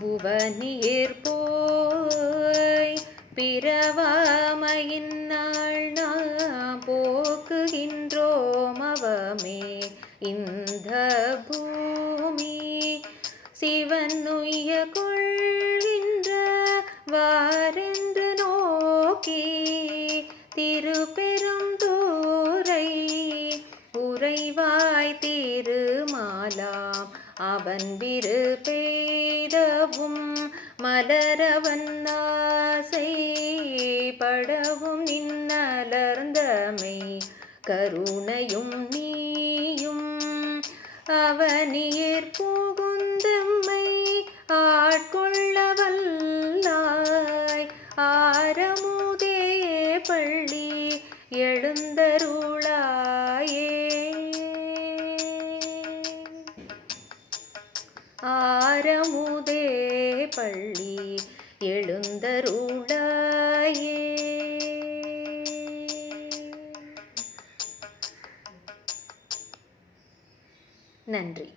புவனியேற் போய் பிறவாமையின் நாள் நாம் போக்குகின்றோம் அவமே. இந்த பூமி சிவனுய கொள்கின்ற வாரென்று நோக்கி திருப்பெரும் தூரை உறைவாய் திருமாலாம். அவன் விருப்பே படவும் மலர வந்தாசை படவும் நின்னலர்ந்தமை. கருணையும் நீயும் அவனியர் புகுந்தம்மை. ஆட்கொள்ள வல்லாய் ஆரமுதே பள்ளி எழுந்தருளாயே ஆரமுதே பள்ளி எழுந்தருளாயே. நன்றி.